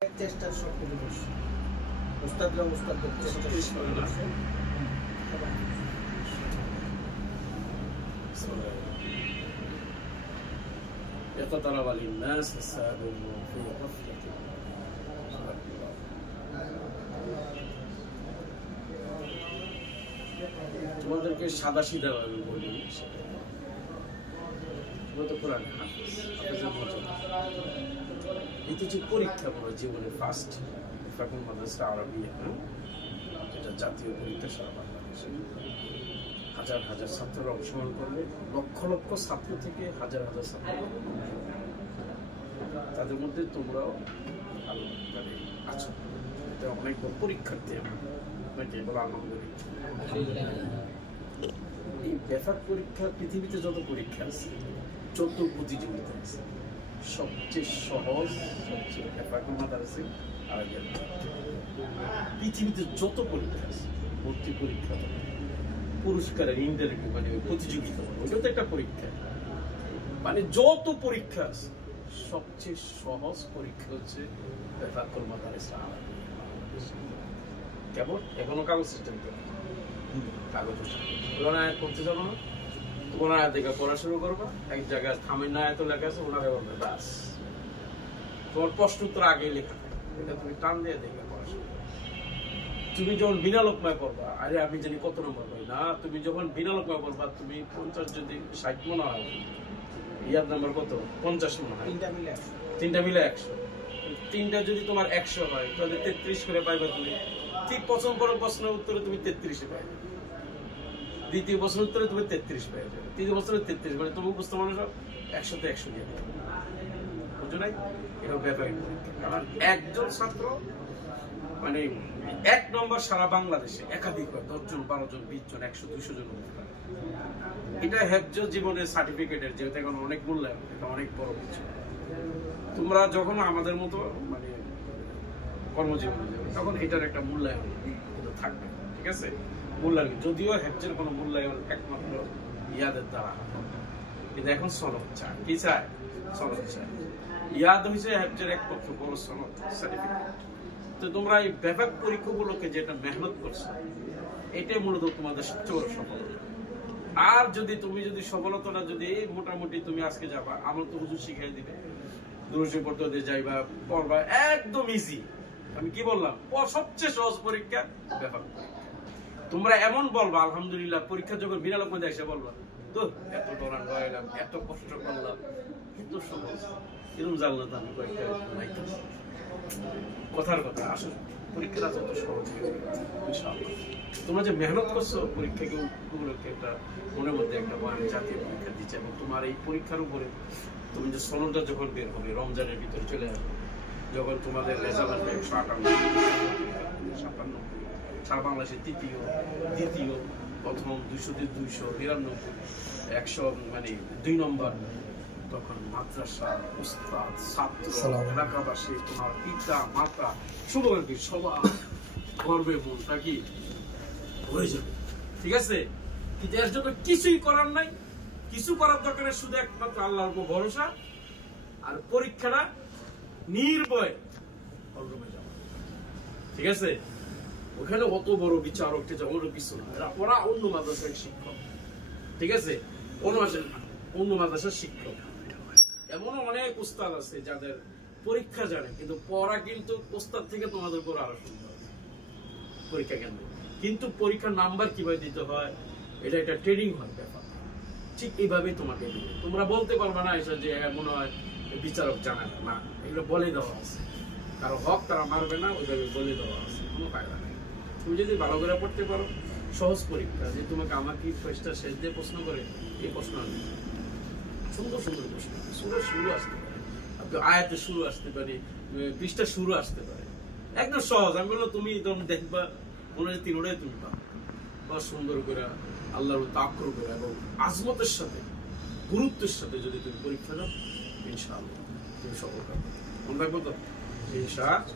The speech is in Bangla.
চেষ্টার সবকিছু করছে উস্তাদরা উস্তাদদের চেষ্টা করছে اقترب للناس حسابهم في غفلة তোমাদেরকে সাদা সিধা ভাবে বলি তোমরা তো কোরআন হাফেজ এটা যে পরীক্ষা বলো জীবনের ফার্স্ট ফাকুল মাদ্রাসা আরবিয়া এটা জাতীয় পরীক্ষা সারা বাংলাদেশে হাজার হাজার ছাত্ররা অংশগ্রহণ করবে লক্ষ লক্ষ ছাত্র থেকে হাজার হাজার ছাত্র তাদের মধ্যে তোমরাও মানে আছো অনেক পরীক্ষার্থী আপনাকে বলো আলহামদুলিল্লাহ এই ব্যাপক পরীক্ষা পৃথিবীতে যত পরীক্ষা আছে যত প্রতিযোগিতা আছে সবচেয়ে সহজ সবচেয়ে ব্যাপক মাদ্রাসা আরবিয়া পৃথিবীতে যত পরীক্ষা আছে ভর্তি পরীক্ষা পুরস্কারের ইন্টারভিউ মানে প্রতিযোগিতা ওইটা তো একটা পরীক্ষা মানে যত পরীক্ষা আছে সবচেয়ে সহজ পরীক্ষা হচ্ছে বেফাকুল মাদ্রাসা কেমন এখনো কাগজ সিস্টেম কাগজ তুলনা করতে যাবো না তোমার আয়াত দেখে পড়া শুরু করবো এক জায়গায় থামের না এত লেখা আছে ওনাকে বলবে বাস তোমার প্রশ্ন উত্তর আগেই লেখা থাকে এটা তুমি টান দিয়ে দেখে পড়া শুরু তুমি যখন বিনা লোকমায় পড়বা আরে আমি জানি কত নম্বর পাই না তুমি যখন বিনা লোকমায় পড়বা তুমি 50 যদি 60 মনে হয় ইয়ার নাম্বার কত 50 মনে হয় তিনটা মিলে 100 তিনটা যদি তোমার 100 হয় তাহলে 33 করে পাইবা তুমি ঠিক প্রথম প্রশ্নের উত্তরে তুমি 33 পাইবে দ্বিতীয় প্রশ্নের উত্তরে তুমি 33 পাইবে তৃতীয় প্রশ্নের 33 মানে তুমি বুঝতে মানুষ 100 তে 100 দিয়ে দেবে বুঝছো নাই এটা ব্যাপারই কারণ একজন ছাত্র মানে 1 নম্বর সারা বাংলাদেশে একাধিক 10 জন 12 জন 20 জন 100 200 জন এটা হেফজ জীবনের সার্টিফিকেটের যেটা এখন অনেক মূল্যায়ন এটা অনেক বড় কিছু তোমরা যখন আমাদের মতো মানে কর্মজীবনে যাবে তখন এটার একটা মূল্যায়ন কিন্তু থাকবে ঠিক আছে মূল্যায়ন যদিও হেফজের কোনো মূল্যায়ন একমাত্র ইয়াদের দ্বারা কিন্তু এখন সনদ চায় কি চায় সনদ চায় ইয়াদ হয়েছে হেফজের একমাত্র বড় সনদ সার্টিফিকেট তো তোমরা এই ব্যাপক পরীক্ষাগুলোকে যেটা মেহনত করছো এটাই মূলত তোমাদের সবচেয়ে বড় সফলতা আর যদি তুমি যদি সফলতাটা যদি মোটামুটি তুমি আজকে যাবা আমার তো হুজুর শিখাই দিবে দুরুদ পড়তে যাইবা পড়বা একদম ইজি আমি কি বললাম সবচেয়ে সহজ পরীক্ষা ব্যাপক তোমরা এমন বলবা আলহামদুলিল্লাহ পরীক্ষা যখন বিনা লোক মধ্যে এসে বলবা তো এত দৌড়ান হইলাম এত কষ্ট করলাম কিন্তু সহজ এরকম জানলো তো আমি কয়েকটা কথার কথা আসলে পরীক্ষাটা যত সহজ তোমরা যে মেহনত করছো পরীক্ষাকে উপলক্ষে একটা মনের মধ্যে একটা আমি জাতীয় পরীক্ষা দিচ্ছি এবং তোমার এই পরীক্ষার উপরে তুমি যে সনদটা যখন বের হবে রমজানের ভিতরে চলে আসবে যখন তোমাদের রেজাল্ট আসবে 158 সারা বাংলাদেশের তৃতীয় দ্বিতীয় প্রথম 200 100 মানে 2 নম্বর তখন মাদ্রাসা উস্তাদ ছাত্র এলাকাবাসী তোমার পিতা মাতা শুভাকাঙ্ক্ষী সবার গর্বে মনটা কি হয়ে যাবে ঠিক আছে কিন্তু এর জন্য কিছুই করার নাই কিছু করার দরকার শুধু একমাত্র আল্লাহর উপর ভরসা আর পরীক্ষাটা নির্ভয় হলরুমে যাওয়া ঠিক আছে ওখানে অত বড় বিচারক ওর কিছু না ওরা অন্য মাদ্রাসার শিক্ষক ঠিক আছে অন্য মাদ্রাসার শিক্ষক এমন অনেক উস্তাদ আছে যাদের পরীক্ষা জানে কিন্তু পড়া কিন্তু উস্তাদ থেকে তোমাদের উপর আরো সুন্দর পরীক্ষা কেন্দ্রে কিন্তু পরীক্ষার নাম্বার কিভাবে দিতে হয় এটা একটা ট্রেনিং হয় ব্যাপার ঠিক এইভাবেই তোমাকে দিবে তোমরা বলতে পারবে না এসে যে মনে হয় বিচারক জানে না এগুলো বলে দেওয়া আছে কারো হক তারা মারবে না ওইভাবে বলে দেওয়া আছে কোনো ফায়দা নেই তুমি যদি ভালো করে পড়তে পারো সহজ পরীক্ষা যে তোমাকে আমাকে ফার্স্টটা শেষ দিয়ে প্রশ্ন করে এই প্রশ্ন নেই সুন্দর সুন্দর প্রশ্ন শুরু আসতে পারে আয়াতে শুরু আসতে পারে পৃষ্ঠা শুরু আসতে পারে একদম সহজ আমি বললো তুমি তখন দেখবা মনে হয় তিনোটাই তুমি পাবো সুন্দর করে আল্লাহর তাকর করে এবং আজমতের সাথে গুরুত্বের সাথে যদি তুমি পরীক্ষা দাও ইনশাআল্লাহ তুমি সফল পাবে মনে রাখবো তো ইনশাআল্লাহ